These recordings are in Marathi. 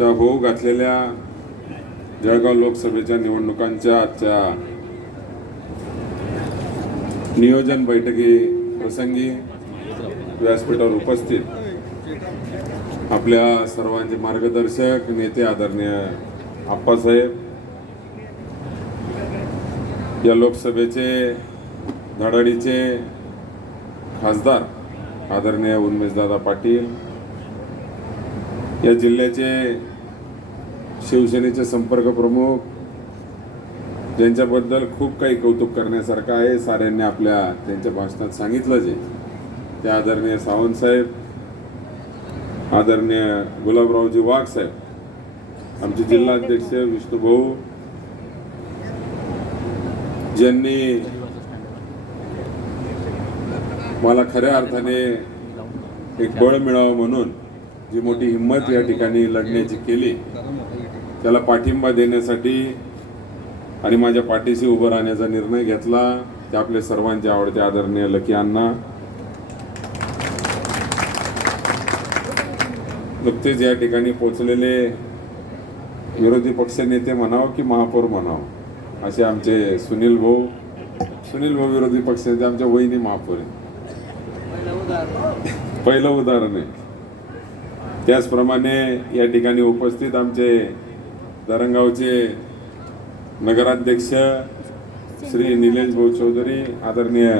च्या होऊ घातलेल्या जळगाव लोकसभेच्या निवडणुकांच्या आजच्या नियोजन बैठकी प्रसंगी व्यासपीठावर उपस्थित आपल्या सर्वांचे मार्गदर्शक नेते आदरणीय आप्पासाहेब या लोकसभेचे धडाडीचे खासदार आदरणीय उन्मेशदादा पाटील या जिल्ह्याचे शिवसेनेचे संपर्क प्रमुख ज्यांच्याबद्दल खूप काही कौतुक करण्यासारखं आहे साऱ्यांनी आपल्या त्यांच्या भाषणात सांगितलं जे ते आदरणीय सावंत साहेब आदरणीय गुलाबरावजी वाघ साहेब आमचे जिल्हाध्यक्ष विष्णुभाऊ ज्यांनी मला खऱ्या अर्थाने एक बळ मिळावं म्हणून जी मोठी हिंमत या ठिकाणी लढण्याची केली त्याला पाठिंबा देण्यासाठी आणि माझ्या पाठीशी उभं राहण्याचा निर्णय घेतला. ते आपले सर्वांचे आवडते आदरणीय लकी अण्णा. नुकतेच या ठिकाणी पोचलेले विरोधी पक्षनेते म्हणावं की महापौर म्हणावं असे आमचे सुनील भाऊ. सुनील भाऊ विरोधी पक्षनेते आमच्या वहिनी महापौर आहे पहिलं उदाहरण आहे. त्याचप्रमाणे या ठिकाणी उपस्थित आमचे धरणगावचे नगराध्यक्ष श्री निलेश भाऊ चौधरी आदरणीय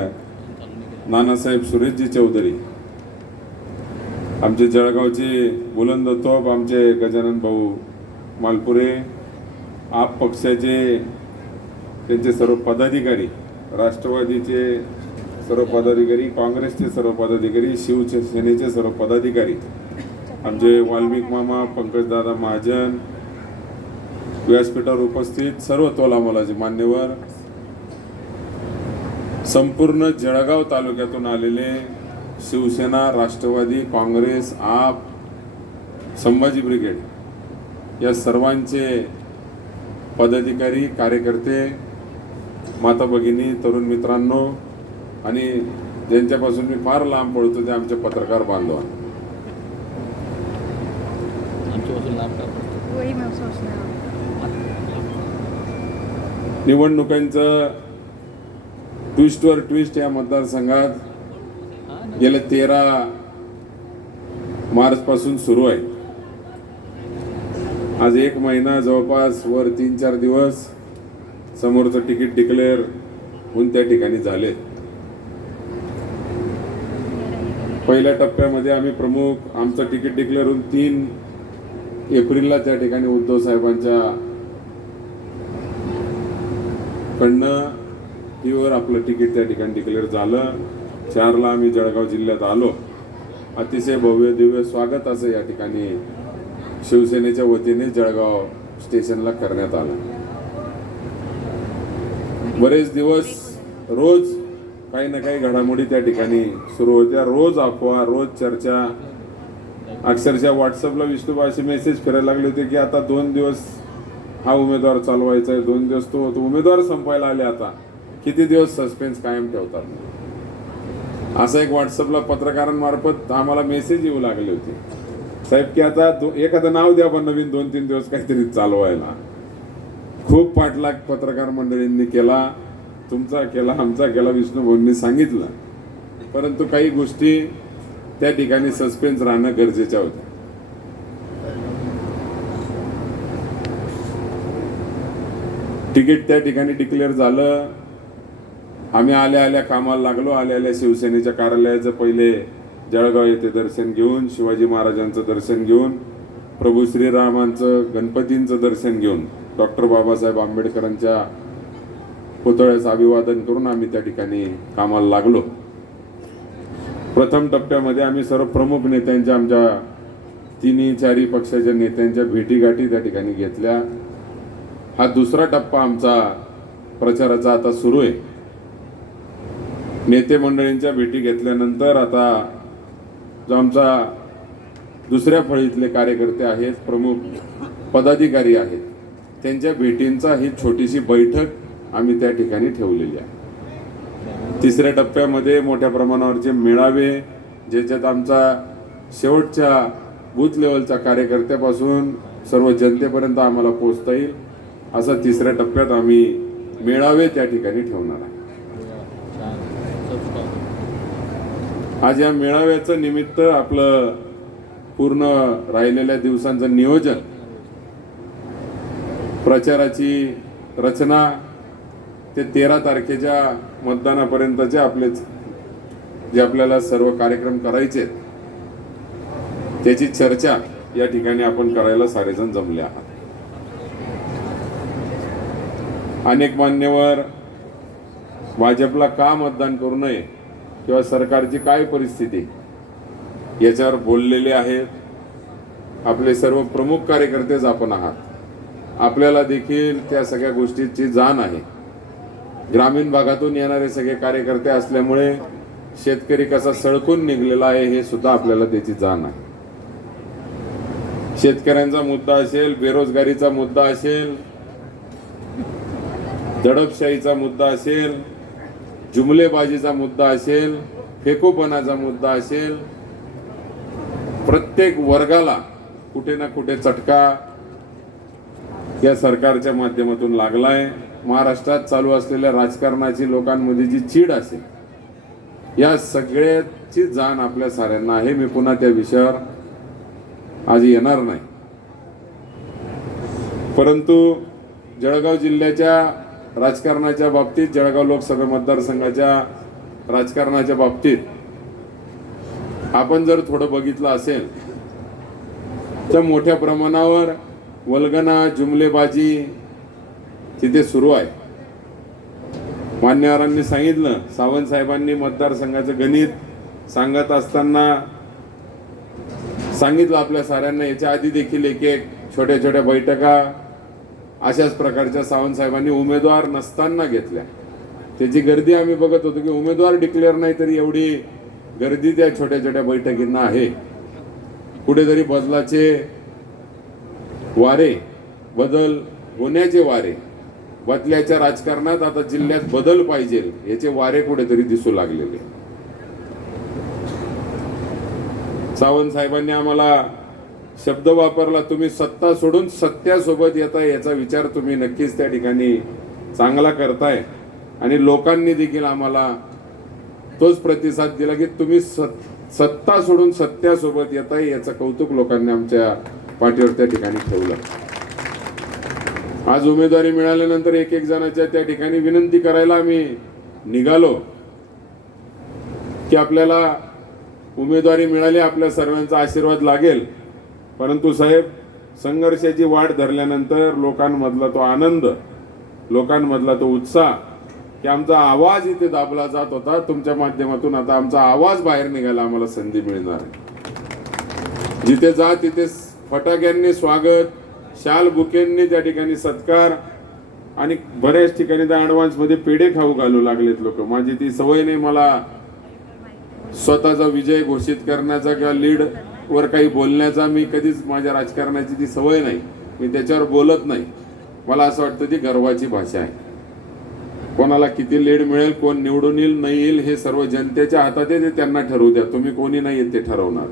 नानासाहेब सुरेशजी चौधरी. आमचे जळगावचे बुलंद तोप आमचे गजानन भाऊ मालपुरे आप पक्षाचे त्यांचे सर्व पदाधिकारी राष्ट्रवादीचे सर्व पदाधिकारी काँग्रेसचे सर्व पदाधिकारी शिवसेनेचे सर्व पदाधिकारी आमचे वाल्मिक मामा पंकजदादा महाजन व्यासपीठावर उपस्थित सर्व तोलामोलाचे मान्यवर संपूर्ण जळगाव तालुक्यातून आलेले शिवसेना राष्ट्रवादी काँग्रेस आप संभाजी ब्रिगेड या सर्वांचे पदाधिकारी कार्यकर्ते माता भगिनी तरुण मित्रांनो आणि ज्यांच्यापासून मी फार लांब पडतो ते आमचे पत्रकार बांधव आमच्यापासून लांब का पडतो वही मैं सोचना निवडणुकांचं ट्विस्टवर ट्विस्ट या मतदारसंघात गेल्या तेरा मार्च पासून सुरू आहे. आज एक महिना जवळपास वर तीन चार दिवस समोरचं तिकीट डिक्लेअर होऊन त्या ठिकाणी झाले पहिल्या टप्प्यामध्ये आम्ही प्रमुख आमचं तिकीट डिक्लेअर होऊन तीन एप्रिलला त्या ठिकाणी उद्धव साहेबांच्या कडनं तीवर आपलं तिकीट त्या ठिकाणी डिक्लेअर झालं. चारला आम्ही जळगाव जिल्ह्यात आलो. अतिशय भव्य दिव्य स्वागत असं या ठिकाणी शिवसेनेच्या वतीने जळगाव स्टेशनला करण्यात आलं. बरेच दिवस रोज काही ना काही घडामोडी त्या ठिकाणी सुरू होत्या. रोज अफवा रोज चर्चा. अक्षरशः व्हॉट्सअपला विष्णूबा असे मेसेज फिरायला लागले होते की आता दोन दिवस हा उमेदवार चालवायचा आहे दोन दिवस तो उमेदवार संपायला आले आता. किती दिवस सस्पेन्स कायम ठेवतात? असं एक व्हॉट्सअपला पत्रकारांमार्फत आम्हाला मेसेज येऊ लागले होते. साहेब की आता एखादं नाव द्या पण नवीन दोन तीन दिवस काहीतरी चालवायला. खूप पाठलाग पत्रकार मंडळींनी केला. तुमचा केला आमचा केला विष्णू भाऊंनी सांगितलं. परंतु काही गोष्टी त्या ठिकाणी सस्पेन्स राहणं गरजेच्या होत्या. तिकीट त्या ठिकाणी डिक्लेअर झालं. आम्ही आल्या आल्या कामाला लागलो आल्या आल्या शिवसेनेच्या कार्यालयाचं पहिले जळगाव येथे दर्शन घेऊन शिवाजी महाराजांचं दर्शन घेऊन प्रभू श्रीरामांचं गणपतींचं दर्शन घेऊन डॉक्टर बाबासाहेब आंबेडकरांच्या पुतळ्याचं अभिवादन करून आम्ही त्या ठिकाणी कामाला लागलो. प्रथम टप्प्यामध्ये आम्ही सर्व प्रमुख नेत्यांच्या आमच्या तिन्ही चारी पक्षाच्या नेत्यांच्या भेटीगाठी त्या ठिकाणी घेतल्या. हा दुसरा टप्पा आमचा प्रचाराचा आता सुरू आहे. नेते मंडळींच्या भेटी घेतल्यानंतर आता जो आमचा दुसऱ्या फळीतले कार्यकर्ते आहेत प्रमुख पदाधिकारी आहेत त्यांच्या भेटींचा ही छोटीशी बैठक आम्ही त्या ठिकाणी ठेवलेली आहे. तिसऱ्या टप्प्यामध्ये मोठ्या प्रमाणावरचे मेळावे ज्याच्यात आमचा शेवटच्या बूथ लेवलच्या कार्यकर्त्यापासून सर्व जनतेपर्यंत आम्हाला पोचता येईल. असा तिसऱ्या टप्प्यात आम्ही मेळावे त्या ठिकाणी ठेवणार आहे. आज या मेळाव्याचं निमित्त आपलं पूर्ण राहिलेल्या दिवसांचं नियोजन प्रचाराची रचना ते तेरा तारखेच्या मतदानापर्यंतचे आपले जे आपल्याला सर्व कार्यक्रम करायचे त्याची चर्चा या ठिकाणी आपण करायला सारेजण जमले आहात. अनेक मान्यवर भाजपला का मतदान करू नये किंवा सरकारची काय परिस्थिती याच्यावर बोललेले आहेत. आपले सर्व प्रमुख कार्यकर्तेच आपण आहात. आपल्याला देखील त्या सगळ्या गोष्टीची जाण आहे. ग्रामीण भागातून येणारे सगळे कार्यकर्ते असल्यामुळे शेतकरी कसा सळकून निघलेला आहे हे सुद्धा आपल्याला त्याची जाण आहे. शेतकऱ्यांचा मुद्दा असेल बेरोजगारीचा मुद्दा असेल दडपशाहीचा मुद्दा असेल जुमलेबाजीचा मुद्दा असेल फेकोपणाचा मुद्दा असेल प्रत्येक वर्गाला कुठे ना कुठे चटका या सरकारच्या माध्यमातून लागलाय. महाराष्ट्रात चालू असलेल्या राजकारणाची लोकांमध्ये जी चीड असेल या सगळ्याची जाण आपल्या साऱ्यांना आहे. मी पुन्हा त्या विषयावर आज येणार नाही. परंतु जळगाव जिल्ह्याच्या राजकारणाच्या बाबतीत जळगाव लोकसभा मतदारसंघाच्या राजकारणाच्या बाबतीत आपण जर थोडं बघितलं असेल तर मोठ्या प्रमाणावर वल्गना जुमलेबाजी तिथे सुरू आहे. मान्यवरांनी सांगितलं सावंत साहेबांनी मतदारसंघाचं गणित सांगत असताना सांगितलं आपल्या साऱ्यांना याच्या आधी देखील एक एक छोट्या छोट्या बैठका अशाच प्रकारच्या सावंत साहेबांनी उमेदवार नसताना घेतल्या. त्याची गर्दी आम्ही बघत होतो की उमेदवार डिक्लेअर नाही तरी एवढी गर्दी त्या छोट्या छोट्या बैठकींना आहे. कुठेतरी बदलाचे वारे बदल होण्याचे वारे बदल्याच्या राजकारणात आता जिल्ह्यात बदल पाहिजे याचे वारे कुठेतरी दिसू लागलेले. सावंत साहेबांनी आम्हाला शब्द वापरला तुम्ही सत्ता सोडून सत्यासोबत येताय याचा विचार तुम्ही नक्कीच त्या ठिकाणी चांगला करताय. आणि लोकांनी देखील आम्हाला तोच प्रतिसाद दिला की तुम्ही सत- सत्ता सोडून सत्यासोबत येताय याचं कौतुक लोकांनी आमच्या पाठीवर त्या ठिकाणी ठेवलं. आज उमेदवारी मिळाल्यानंतर एक एक जणाच्या त्या ठिकाणी विनंती करायला आम्ही निघालो की आपल्याला उमेदवारी मिळाली आपल्या सर्वांचा आशीर्वाद लागेल. परंतु साहेब संघर्षाची वाट धरल्यानंतर लोकांमधला तो आनंद लोकांमधला तो उत्साह की आमचा आवाज इथे दाबला जात होता. तुमच्या माध्यमातून आता आमचा आवाज बाहेर निघायला आम्हाला संधी मिळणार आहे. जिथे जा तिथे फटाक्यांनी स्वागत शाल बुकेंनी त्या ठिकाणी सत्कार आणि बऱ्याच ठिकाणी त्या ॲडव्हान्समध्ये पेढे खाऊ घालू लागलेत लोक. माझी ती सवय नाही मला स्वतःचा विजय घोषित करण्याचा किंवा लीड वर काही बोलण्याचा मी कधीच माझ्या राजकारणाची ती सवय नाही. मी त्याच्यावर बोलत नाही. मला असं वाटतं ती गर्वाची भाषा आहे. कोणाला किती लीड मिळेल कोण निवडून येईल नाही येईल हे सर्व जनतेच्या हातात आहे ते त्यांना ठरवू द्या. तुम्ही कोणी नाही ते ठरवणार.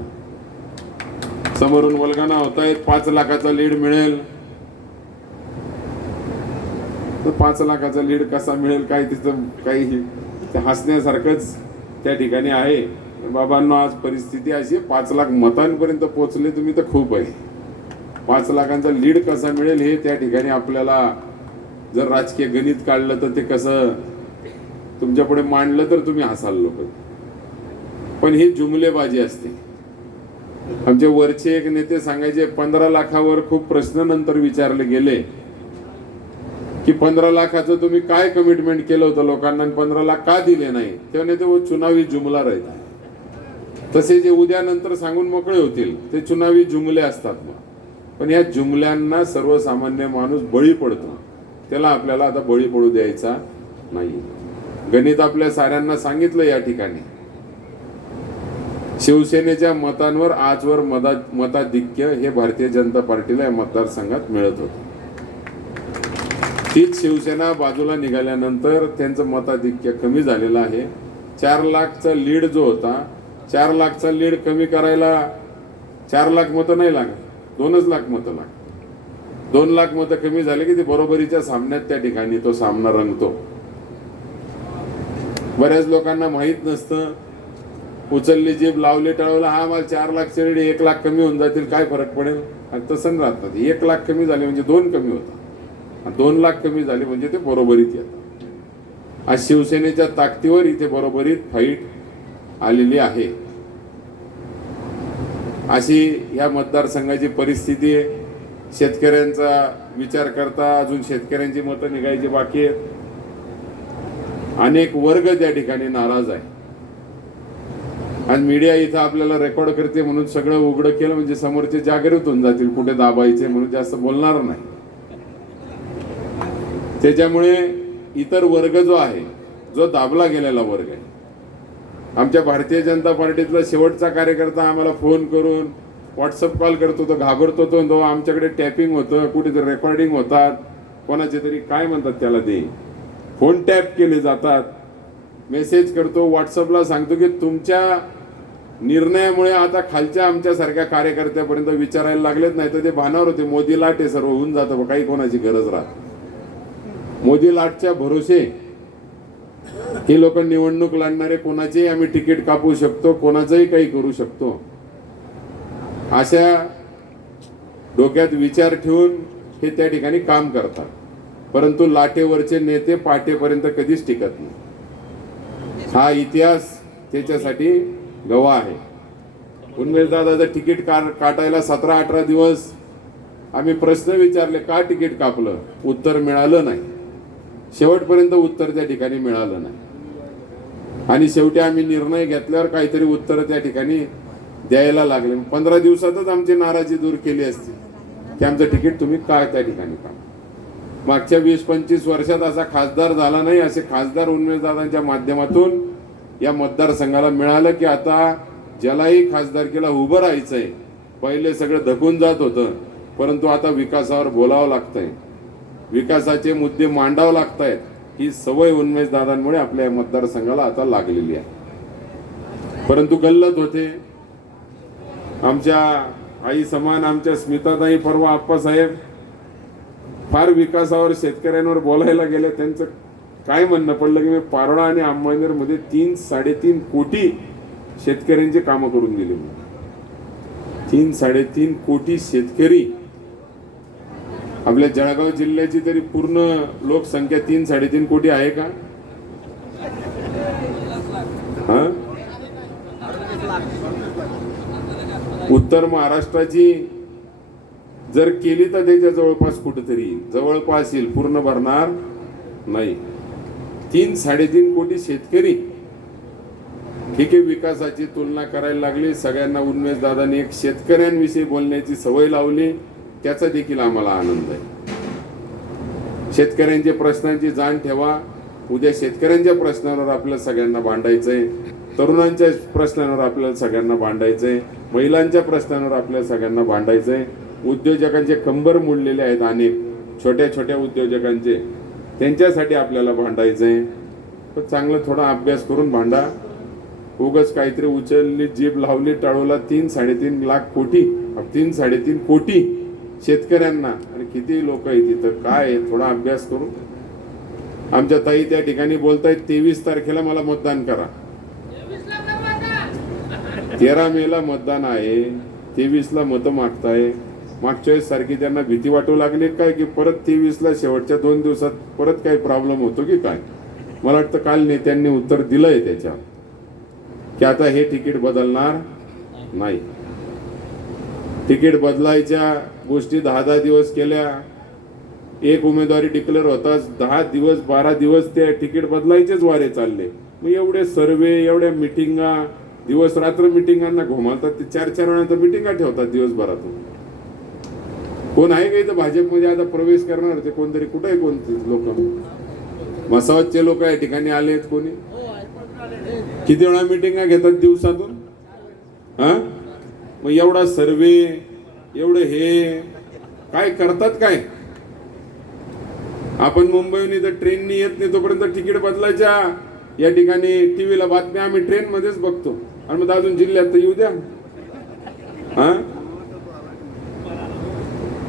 समोरून वलगाना होत आहेत पाच लाखाचा लीड मिळेल. तर पाच लाखाचा लीड कसा मिळेल काय तिथं काही हसण्यासारखंच त्या ठिकाणी आहे. बाबांनो आज परिस्थिती अशी आहे, पाच लाख मतांपर्यंत पोचले तुम्ही तर खूप आहे. पाच लाखांचा लीड कसा मिळेल हे त्या ठिकाणी आपल्याला जर राजकीय गणित काढलं तर ते कसं तुमच्यापुढे मांडलं तर तुम्ही हसाल लोक. पण ही जुमलेबाजी असते. आमचे वरचे एक नेते सांगायचे पंधरा लाखावर खूप प्रश्न नंतर विचारले गेले. की पंधरा लाखाचं तुम्ही काय कमिटमेंट केलं होतं लोकांना पंधरा लाख का दिले नाही? तेव्हा नेते हो, चुनावी जुमला राहतात तसे जे उद्या नंतर सांगून मोकळे होतील ते चुनावी जुमले असतात मग. पण या जुमल्यांना सर्वसामान्य माणूस बळी पडतो. त्याला आपल्याला आता बळी पडू द्यायचा नाही. गणित आपल्या साऱ्यांना सांगितलं या ठिकाणी. शिवसेनेच्या मतांवर आजवर मदा मताधिक्य हे भारतीय जनता पार्टीला या मतदारसंघात मिळत होतं. तीच शिवसेना बाजूला निघाल्यानंतर त्यांचं मताधिक्य कमी झालेलं आहे. चार लाखचा लीड जो होता चार लाखचा लीड कमी करायला चार लाख मतं नाही लागत. दोनच लाख मतं लागत दोन लाख मतं कमी झाले की ते बरोबरीच्या सामन्यात त्या ठिकाणी तो सामना रंगतो. बऱ्याच लोकांना माहीत नसतं उचलली जीभ लावली टाळवला हा मला चार लाखचे रेडी एक लाख कमी होऊन जातील काय फरक पडेल? आणि तसं नाही राहतात एक लाख कमी झाले म्हणजे दोन कमी होतात. आणि दोन लाख कमी झाले म्हणजे ते बरोबरीत येतात. आज शिवसेनेच्या ताकदीवर इथे बरोबरीत फाईट आलेली आहे. अशी या मतदारसंघाची परिस्थिती आहे. शेतकऱ्यांचा विचार करता अजून शेतकऱ्यांची मतं निघायची बाकी आहेत. अनेक वर्ग त्या ठिकाणी नाराज आहे. आणि मीडिया इथं आपल्याला रेकॉर्ड करते म्हणून सगळं उघडं केलं म्हणजे समोरचे जागृत होऊन जातील कुठे दाबायचे म्हणून जास्त बोलणार नाही. त्याच्यामुळे इतर वर्ग जो आहे जो दाबला गेलेला वर्ग आहे आमच्या भारतीय जनता पार्टीतला शेवटचा कार्यकर्ता आम्हाला फोन करून व्हॉट्सअप कॉल करतो होतो घाबरतो तो तो आमच्याकडे टॅपिंग होतं कुठेतरी रेकॉर्डिंग होतात. कोणाचे तरी काय म्हणतात त्याला ते. फोन टॅप केले जातात. मेसेज करतो व्हॉट्सअपला सांगतो की तुमच्या निर्णयामुळे आता खालच्या आमच्यासारख्या कार्यकर्त्यापर्यंत विचारायला लागलेत नाही तर ते भानावर होते. मोदी लाट हे सर्व होऊन जातं काही कोणाची गरज राहत मोदी लाटच्या भरोसे हे लोक निवडणूक लढणारे कोणाचेही आम्ही तिकीट कापू शकतो कोणाचंही काही करू शकतो. अशा डोक्यात विचार ठेवून हे त्या ठिकाणी काम करतात. परंतु लाटेवरचे नेते पाटेपर्यंत कधीच टिकत नाही. हा इतिहास त्याच्यासाठी गवा आहे. उन्मेष तिकीट का- काटायला सतरा अठरा दिवस आम्ही प्रश्न विचारले का तिकीट कापलं? उत्तर मिळालं नाही. शेवटपर्यंत उत्तर त्या ठिकाणी मिळालं नाही. आणि शेवटी आम्ही निर्णय घेतल्यावर काहीतरी उत्तर त्या ठिकाणी द्यायला लागले. पंधरा दिवसातच आमची नाराजी दूर केली असती. की आमचं तिकीट तुम्ही काय त्या ठिकाणी का मागच्या वीस पंचवीस वर्षात असा खासदार झाला नाही असे खासदार उमेदवारांच्या माध्यमातून या मतदारसंघाला मिळालं की आता ज्यालाही खासदारकीला उभं राहायचंय पहिले सगळं धकून जात होतं परंतु आता विकासावर बोलावं लागतंय. विकासाचे मुद्दे मांडावं लागत आहेत ही सवय उन्मेष दादांमुळे आपल्या मतदारसंघाला आता लागलेली आहे. परंतु गल्लत होते. आमच्या आई समान आमच्या स्मिताताई परवा आप्पासाहेब फार विकासावर शेतकऱ्यांवर बोलायला गेले. त्यांचं काय म्हणणं पडलं की मी पारोळा आणि अंमळनेरमध्ये तीन साडेतीन कोटी शेतकऱ्यांची कामं करून दिली. तीन साडेतीन कोटी शेतकरी आपल्या जळगाव जिल्ह्याची तरी पूर्ण लोकसंख्या तीन साडेतीन कोटी आहे का? हा? उत्तर महाराष्ट्राची जर केली तर त्याच्या जवळपास कुठेतरी जवळपास येईल. पूर्ण भरणार नाही. तीन साडेतीन कोटी शेतकरी ठीक आहे विकासाची तुलना करायला लागली. सगळ्यांना उन्मेष दादांनी एक शेतकऱ्यांविषयी बोलण्याची सवय लावली. त्याचा देखील आम्हाला आनंद आहे. शेतकऱ्यांच्या प्रश्नांची जाण ठेवा. उद्या शेतकऱ्यांच्या प्रश्नांवर आपल्याला सगळ्यांना भांडायचंय तरुणांच्या प्रश्नांवर आपल्याला सगळ्यांना भांडायचंय महिलांच्या प्रश्नांवर आपल्याला सगळ्यांना भांडायचंय उद्योजकांचे कंबर मोडलेले आहेत अनेक. छोट्या छोट्या उद्योजकांचे. त्यांच्यासाठी आपल्याला भांडायचंय तर चांगलं थोडा अभ्यास करून भांडा. उगच काहीतरी उचलली जीभ लावली टाळूला तीन साडेतीन लाख कोटी तीन साडेतीन कोटी. शेतकऱ्यांना आणि किती लोक आहेत तिथं काय आहे थोडा अभ्यास करू. आमच्या ताई त्या ठिकाणी बोलतायत तेवीस तारखेला मला मतदान करा. तेरा मेला मतदान आहे तेवीस ला मतं मागताय. मागच्या वेळेस सारखी त्यांना भीती वाटू लागली काय की परत तेवीस ला शेवटच्या दोन दिवसात परत काही प्रॉब्लेम होतो की काय? मला वाटतं काल नेत्यांनी उत्तर दिलंय त्याच्या की आता हे तिकीट बदलणार नाही. तिकीट बदलायच्या गोष्टी दहा दहा दिवस केल्या. एक उमेदवारी डिक्लेअर होताच दहा दिवस बारा दिवस ते तिकीट बदलायचेच वारे चालले. मग एवढे सर्वे एवढ्या मिटिंगा दिवस रात्र मिटिंगांना घुमावतात ते चार चार वेळा मिटिंगा ठेवतात दिवसभरातून. कोण आहे का इथं भाजपमध्ये आता प्रवेश करणार? ते कोणतरी कुठे आहे कोणते लोक? मसावतचे लोक या ठिकाणी आले आहेत कोणी? किती वेळा मिटिंगा घेतात दिवसातून? हा? मग एवढा सर्वे एवढं हे काय करतात काय? आपण मुंबईहून इथं ट्रेननी येत नाही तोपर्यंत तिकीट बदलायच्या. या ठिकाणी टीव्हीला बातम्या आम्ही ट्रेन मध्येच बघतो. आणि मग अजून जिल्ह्यात तर येऊ द्या. हा?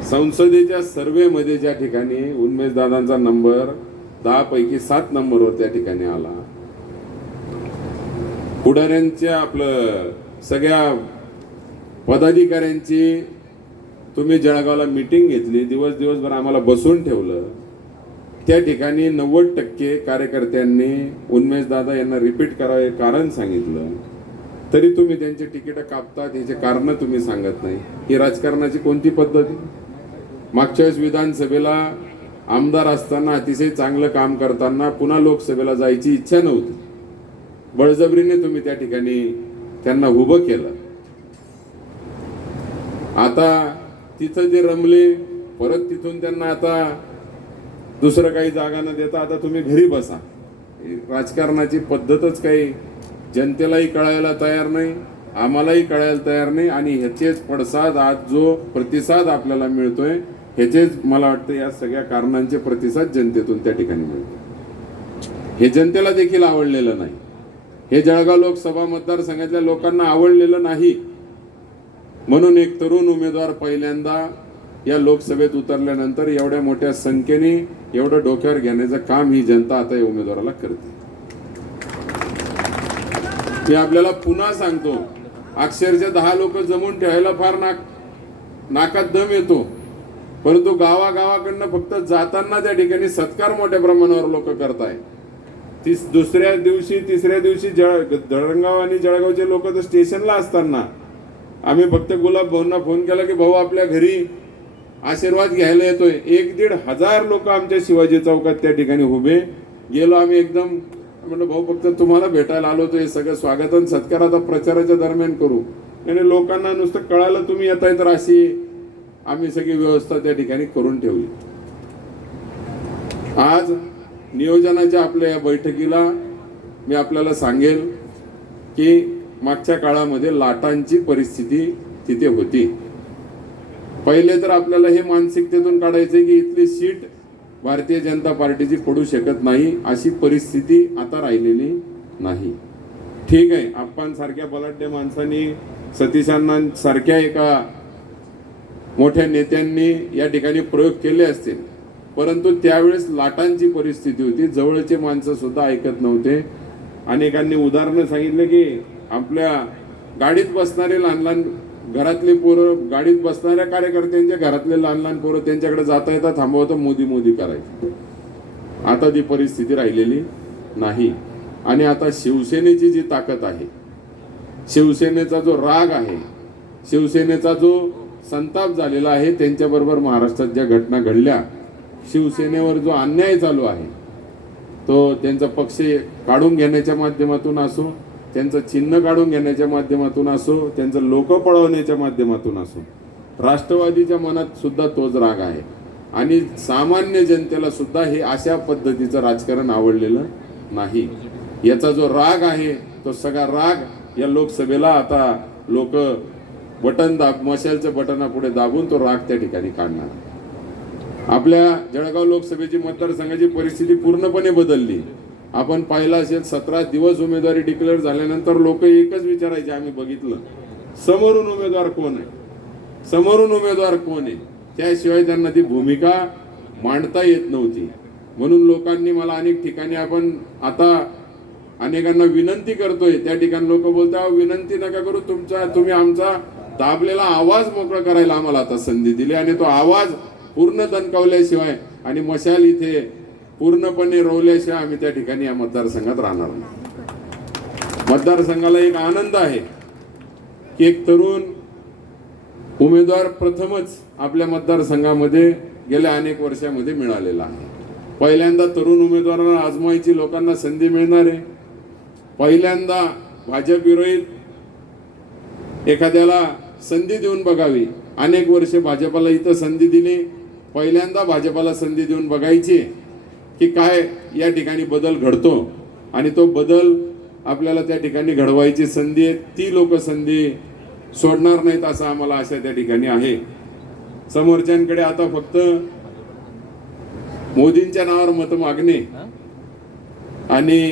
संसदेच्या सर्वेमध्ये ज्या ठिकाणी उन्मेश दादांचा नंबर दहा पैकी सात नंबरवर त्या ठिकाणी आला. पुढाऱ्यांच्या आपलं सगळ्या पदाधिकाऱ्यांची तुम्ही जळगावला मीटिंग घेतली दिवस दिवसभर आम्हाला बसून ठेवलं. त्या ठिकाणी नव्वद टक्के कार्यकर्त्यांनी उन्मेश दादा यांना रिपीट करावे कारण सांगितलं. तरी तुम्ही त्यांचे तिकीटं कापतात ह्याचे कारण तुम्ही सांगत नाही. ही राजकारणाची कोणती पद्धत? मागच्या वेळेस विधानसभेला आमदार असताना अतिशय चांगलं काम करताना पुन्हा लोकसभेला जायची इच्छा नव्हती. बळजबरीने तुम्ही त्या ठिकाणी त्यांना उभं केलं. आता तिथं जे रमले परत तिथून त्यांना आता दुसरं काही जागा न देता आता तुम्ही घरी बसा. राजकारणाची पद्धतच काही जनतेलाही कळायला तयार नाही आम्हालाही कळायला तयार नाही आणि ह्याचेच पडसाद आज जो प्रतिसाद आपल्याला मिळतोय ह्याचेच मला वाटतं या सगळ्या कारणांचे प्रतिसाद जनतेतून त्या ठिकाणी मिळतो. हे जनतेला देखील आवडलेलं नाही. हे जळगाव लोकसभा मतदारसंघातल्या लोकांना आवडलेलं नाही. म्हणून एक तरुण उमेदवार पहिल्यांदा या लोकसभेत उतरल्यानंतर एवढ्या मोठ्या संख्येने एवढं डोक्यावर घेण्याचं काम ही जनता आता या उमेदवाराला करते. मी आपल्याला पुन्हा सांगतो अक्षरशः दहा लोक जमून ठेवायला फार नाक नाकात दम येतो. परंतु गावागावाकडनं फक्त जाताना त्या ठिकाणी सत्कार मोठ्या प्रमाणावर लोक करताय. तीस दुसऱ्या दिवशी तिसऱ्या दिवशी जळ धरणगाव आणि जळगावचे लोक तर स्टेशनला असताना आम्ही फक्त गुलाब भाऊंना फोन केला की भाऊ आपल्या घरी आशीर्वाद घ्यायला येतोय. एक दीड हजार लोक आमच्या शिवाजी चौकात त्या ठिकाणी उभे. गेलो आम्ही एकदम म्हणलं भाऊ फक्त तुम्हाला भेटायला आलो होतो हे सगळं स्वागत आणि सत्कार आता प्रचाराच्या दरम्यान करू. आणि लोकांना नुसतं कळालं तुम्ही येताय तर अशी आम्ही सगळी व्यवस्था त्या ठिकाणी करून ठेवली. आज नियोजनाच्या आपल्या या बैठकीला मी आपल्याला सांगेल की मागच्या काळामध्ये लाटांची परिस्थिती तिथे होती. पहिले तर आपल्याला हे मानसिकतेतून काढायचे की इथली सीट भारतीय जनता पार्टीची पडू शकत नाही अशी परिस्थिती आता राहिलेली नाही. ठीक आहे आप्पांसारख्या बलाढ्य माणसांनी सतीशांनासारख्या एका मोठ्या नेत्यांनी या ठिकाणी प्रयोग केले असतील. परंतु त्यावेळेस लाटांची परिस्थिती होती जवळचे माणसं सुद्धा ऐकत नव्हते. अनेकांनी उदाहरणं सांगितलं की आपल्या गाडीत बसणारे लहान लहान घरातले पोरं गाडीत बसणाऱ्या कार्यकर्त्यांच्या घरातले लहान लहान पोरं त्यांच्याकडे जाता येता थांबवतो मोदी मोदी करायचे. आता ती परिस्थिती राहिलेली नाही. आणि आता शिवसेनेची जी ताकद आहे शिवसेनेचा जो राग आहे शिवसेनेचा जो संताप झालेला आहे त्यांच्याबरोबर महाराष्ट्रात ज्या घटना घडल्या शिवसेनेवर जो अन्याय चालू आहे तो त्यांचा पक्ष काढून घेण्याच्या माध्यमातून असो त्यांचं चिन्ह काढून घेण्याच्या माध्यमातून असो त्यांचं लोक पळवण्याच्या माध्यमातून असो. राष्ट्रवादीच्या मनात सुद्धा तोच राग आहे. आणि सामान्य जनतेला सुद्धा हे अशा पद्धतीचं राजकारण आवडलेलं नाही. याचा जो राग आहे तो सगळा राग या लोकसभेला आता लोक बटन दाब मशालचं बटनापुढे दाबून तो राग त्या ठिकाणी काढणार. आपल्या जळगाव लोकसभेची मतदारसंघाची परिस्थिती पूर्णपणे बदलली. आपण पाहिलं असेल सतरा दिवस उमेदवारी डिक्लेअर झाल्यानंतर लोक एकच विचारायचे आम्ही बघितलं. समोरून उमेदवार कोण आहे? समोरून उमेदवार कोण आहे? त्याशिवाय त्यांना ती भूमिका मांडता येत नव्हती. म्हणून लोकांनी मला अनेक ठिकाणी आपण आता अनेकांना विनंती करतोय. त्या ठिकाणी लोक बोलता विनंती नका करू. तुमचा तुम्ही आमचा दाबलेला आवाज मोकळा करायला आम्हाला आता संधी दिली आणि तो आवाज पूर्ण दणकावल्याशिवाय आणि मशाल इथे पूर्णपणे रोवल्याशिवाय आम्ही त्या ठिकाणी या मतदारसंघात राहणार नाही. मतदारसंघाला एक आनंद आहे की एक तरुण उमेदवार प्रथमच आपल्या मतदारसंघामध्ये गेल्या अनेक वर्षामध्ये मिळालेला आहे. पहिल्यांदा तरुण उमेदवारांना आजमायची लोकांना संधी मिळणार आहे. पहिल्यांदा भाजप विरोधीत एखाद्याला संधी देऊन बघावी. अनेक वर्ष भाजपाला इथं संधी दिली. पहिल्यांदा भाजपाला संधी देऊन बघायची की काय या ठिकाणी बदल घडतो आणि तो बदल आपल्याला त्या ठिकाणी घडवायची संधी आहे. ती लोक संधी सोडणार नाहीत असं आम्हाला आशा त्या ठिकाणी आहे. समोरच्यांकडे आता फक्त मोदींच्या नावावर मत मागणे आणि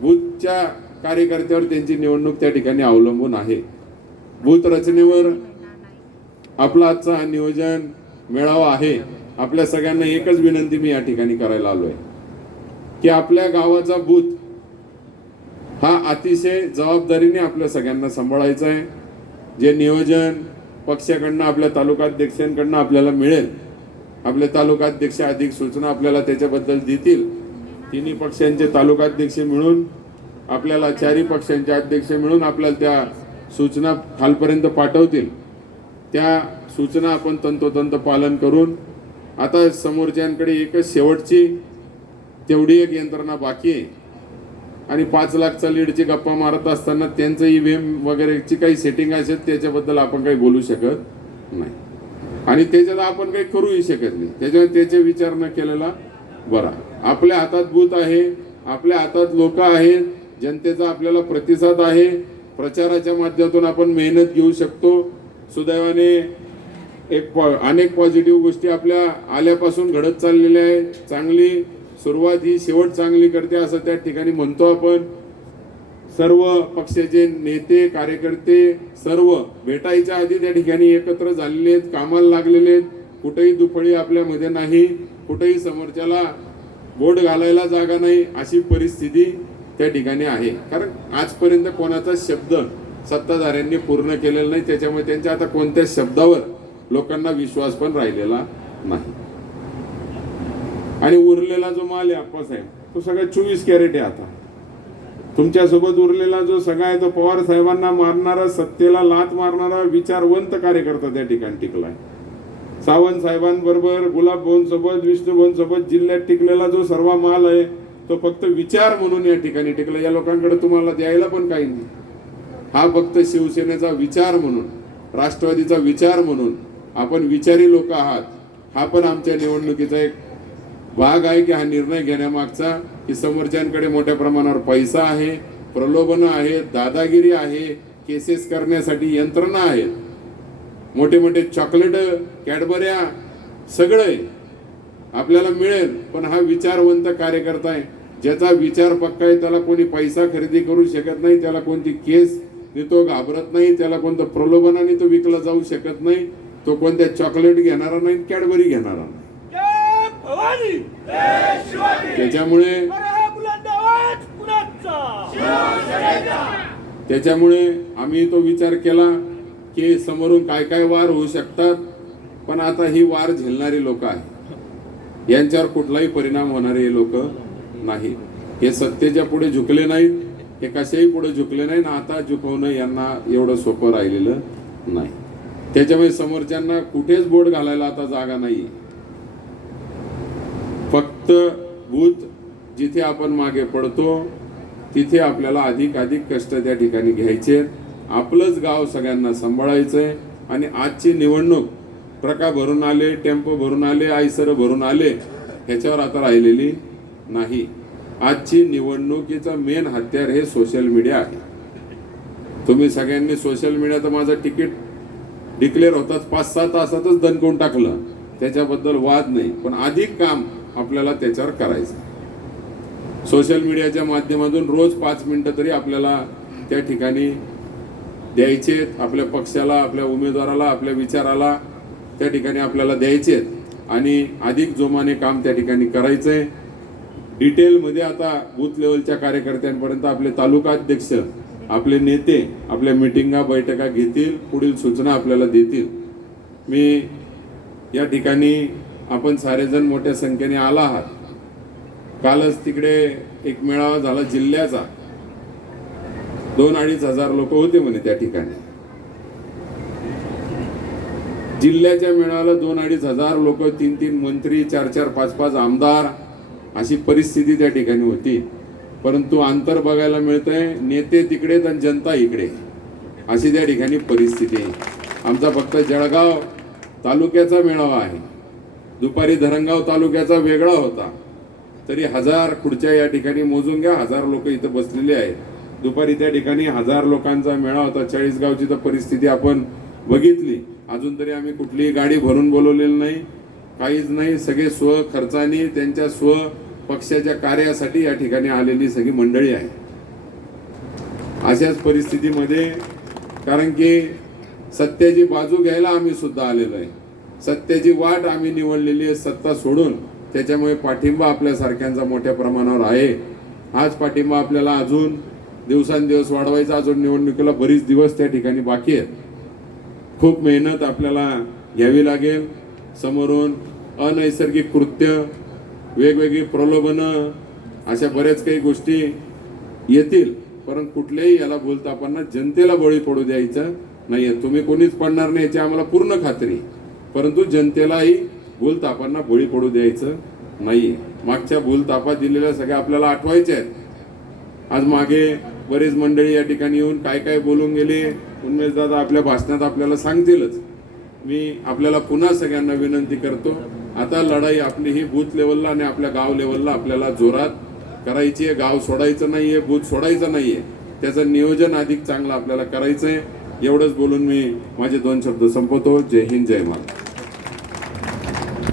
बूथच्या कार्यकर्त्यावर त्यांची निवडणूक त्या ठिकाणी अवलंबून आहे. बूथ रचनेवर आपला आजचा नियोजन मेळावा आहे. आपल्या सगळ्यांना एकच विनंती मी या ठिकाणी करायला आलोय. की आपल्या गावाचा बूथ हा अतिशय जबाबदारीने आपल्या सगळ्यांना सांभाळायचा आहे. जे नियोजन पक्षाकडनं आपल्या तालुकाध्यक्षांकडनं आपल्याला मिळेल आपले तालुकाध्यक्ष अधिक सूचना आपल्याला त्याच्याबद्दल देतील तिन्ही पक्षांचे तालुकाध्यक्ष मिळून आपल्याला चारही पक्षांचे अध्यक्ष मिळून आपल्याला त्या सूचना खालपर्यंत पाठवतील. त्या सूचना आपण तंतोतंत पालन करून आता समोरच्यांकडे एकच शेवटची तेवढी एक यंत्रणा बाकी आहे. आणि पाच लाखचा लीडची गप्पा मारत असताना त्यांचं इ व्ही एम वगैरेची काही सेटिंग असेल त्याच्याबद्दल आपण काही बोलू शकत नाही. आणि त्याच्यात आपण काही करूही शकत नाही. त्याच्यामुळे त्याचे विचार न केलेला बरा. आपल्या हातात बूथ आहे आपल्या हातात लोक आहेत जनतेचा आपल्याला प्रतिसाद आहे. प्रचाराच्या माध्यमातून आपण मेहनत घेऊ शकतो. सुदैवाने एक पॉ- अनेक पॉझिटिव्ह गोष्टी आपल्या आल्यापासून घडत चाललेल्या आहेत. चांगली सुरुवात ही शेवट चांगली करते असं त्या ठिकाणी म्हणतो आपण. सर्व पक्षाचे नेते कार्यकर्ते सर्व भेटायच्या आधी त्या ठिकाणी एकत्र झालेले आहेत कामाला लागलेले आहेत. कुठेही दुफळी आपल्यामध्ये नाही. कुठेही समोरच्याला बोट घालायला जागा नाही अशी परिस्थिती त्या ठिकाणी आहे. कारण आजपर्यंत कोणाचा शब्द सत्ताधाऱ्यांनी पूर्ण केलेला नाही. त्याच्यामुळे त्यांच्या आता कोणत्याच शब्दावर लोकांना विश्वास पण राहिलेला नाही. आणि उरलेला जो माल आहे आप्पासाहेब तो सगळा चोवीस कॅरेट आहे आता. तुमच्यासोबत उरलेला जो सगळा आहे तो पवार साहेबांना मारणारा सत्तेला लात मारणारा विचारवंत कार्यकर्ता त्या ठिकाणी टिकलाय. सावंत साहेबांबरोबर गुलाब सोबत विष्णू सोबत जिल्ह्यात टिकलेला जो सर्व माल आहे तो फक्त विचार म्हणून या ठिकाणी टिकला या लोकांकडे तुम्हाला द्यायला पण काही नाही. हा फक्त शिवसेनेचा विचार म्हणून राष्ट्रवादीचा विचार म्हणून आपण विचारी लोक आहात. हा पण आमच्या निवडणुकीचा एक भाग आहे की हा निर्णय घेण्यामागचा की समोरच्यांकडे मोठ्या प्रमाणावर पैसा आहे प्रलोभन आहे दादागिरी आहे केसेस करण्यासाठी यंत्रणा आहेत मोठे मोठे चॉकलेट कॅडबऱ्या सगळं आपल्याला मिळेल पण हा विचारवंत कार्यकर्ता आहे. ज्याचा विचार पक्का आहे त्याला कोणी पैसा खरेदी करू शकत नाही त्याला कोणती केस देतो तो घाबरत नाही त्याला कोणतं प्रलोभनाने तो विकला जाऊ शकत नाही. तो कोणत्या चॉकलेट घेणारा नाही कॅडबरी घेणारा नाही. त्याच्यामुळे हा त्याच्यामुळे आम्ही तो विचार केला की समोरून काय काय वार होऊ शकतात पण आता ही वार झेलणारी लोक आहेत. यांच्यावर कुठलाही परिणाम होणारे लोक नाही. हे सत्तेच्या पुढे झुकले नाहीत हे कशाही पुढे झुकले नाही ना आता झुकवणं यांना एवढं सोपं राहिलेलं नाही. त्याच्यामुळे समोरच्यांना कुठेच बोट घालायला आता जागा नाही फक्त भूत जिथे आपण मागे पडतो तिथे आपल्याला अधिक अधिक कष्ट त्या ठिकाणी घ्यायचे आपलंच गाव सगळ्यांना सांभाळायचंय आणि आजची निवडणूक ट्रका भरून आले टेम्पो भरून आले आयसर भरून आले ह्याच्यावर आता राहिलेली नाही. आजची निवडणुकीचं मेन हत्यार हे सोशल मीडिया आहे. तुम्ही सगळ्यांनी सोशल मीडिया तर माझं तिकीट डिक्लेअर होतात पाच सहा तासातच दणकवून टाकलं. त्याच्याबद्दल वाद नाही. पण अधिक काम आपल्याला त्याच्यावर करायचं सोशल मीडियाच्या माध्यमातून रोज पाच मिनटं तरी आपल्याला त्या ठिकाणी द्यायचे आपल्या पक्षाला आपल्या उमेदवाराला आपल्या विचाराला त्या ठिकाणी आपल्याला द्यायचे आणि अधिक जोमाने काम त्या ठिकाणी करायचंय. डिटेलमध्ये आता बूथ लेवलच्या कार्यकर्त्यांपर्यंत आपले तालुका अध्यक्ष आपले नेते आपल्या मिटिंगा बैठका घेतील पुढील सूचना आपल्याला देतील. मी या ठिकाणी आपण सारेजण मोठ्या संख्येने आला आहात. कालच तिकडे एक मेळावा झाला जिल्ह्याचा. दोन अडीच हजार लोक होते म्हणे त्या ठिकाणी. जिल्ह्याच्या मेळाव्याला दोन अडीच हजार लोक तीन तीन मंत्री चार चार पाच पाच आमदार अशी परिस्थिती त्या ठिकाणी होती. परंतु अंतर बघायला मिळतंय नेते तिकडे आणि जनता इकडे अशी त्या ठिकाणी परिस्थिती आहे. आमचा फक्त जळगाव तालुक्याचा मेळावा आहे. दुपारी धरणगाव तालुक्याचा वेगळा होता. तरी हजार खुर्च्या या ठिकाणी मोजून घ्या हजार लोक इथं बसलेले आहेत. दुपारी त्या ठिकाणी हजार लोकांचा मेळा होता. चाळीसगावची तर परिस्थिती आपण बघितली. अजून तरी आम्ही कुठलीही गाडी भरून बोलवलेली नाही. काहीच नाही. सगळे स्व खर्चाने त्यांच्या स्व पक्षाच्या कार्यासाठी या ठिकाणी आलेली सगळी मंडळी आहे अशाच परिस्थितीमध्ये कारण की सत्याची बाजू घ्यायला आम्ही सुद्धा आलेलो आहे. सत्याची वाट आम्ही निवडलेली आहे सत्ता सोडून. त्याच्यामुळे पाठिंबा आपल्यासारख्यांचा मोठ्या प्रमाणावर आहे. हाच पाठिंबा आपल्याला अजून दिवसांदिवस वाढवायचा अजून निवडणुकीला बरीच दिवस त्या ठिकाणी बाकी आहेत. खूप मेहनत आपल्याला घ्यावी लागेल. समोरून अनैसर्गिक कृत्य वेगवेगळी प्रलोभनं अशा बऱ्याच काही गोष्टी येतील परंतु कुठल्याही याला बोलताना जनतेला बळी पडू द्यायचं नाहीये. तुम्ही कोणीच पडणार नाही याची आम्हाला पूर्ण खात्री. परंतु जनतेलाही भूलतापांना बळी पडू द्यायचं नाहीये. मागच्या भूलतापा दिलेल्या सगळ्या आपल्याला आठवायच्या आहेत. आज मागे बरेच मंडळी या ठिकाणी येऊन काय काय बोलून गेले उन्मेश दादा आपल्या भाषणात आपल्याला सांगतीलच. मी आपल्याला पुन्हा सगळ्यांना विनंती करतो आता लढाई आपली ही बूथ लेवलला आणि आपल्या गाव लेवलला आपल्याला जोरात करायची आहे. गाव सोडायचं नाही आहे बूथ सोडायचं नाही आहे त्याचं नियोजन अधिक चांगलं आपल्याला करायचं आहे एवढंच बोलून मी माझे दोन शब्द संपवतो. जय हिंद जय महाराज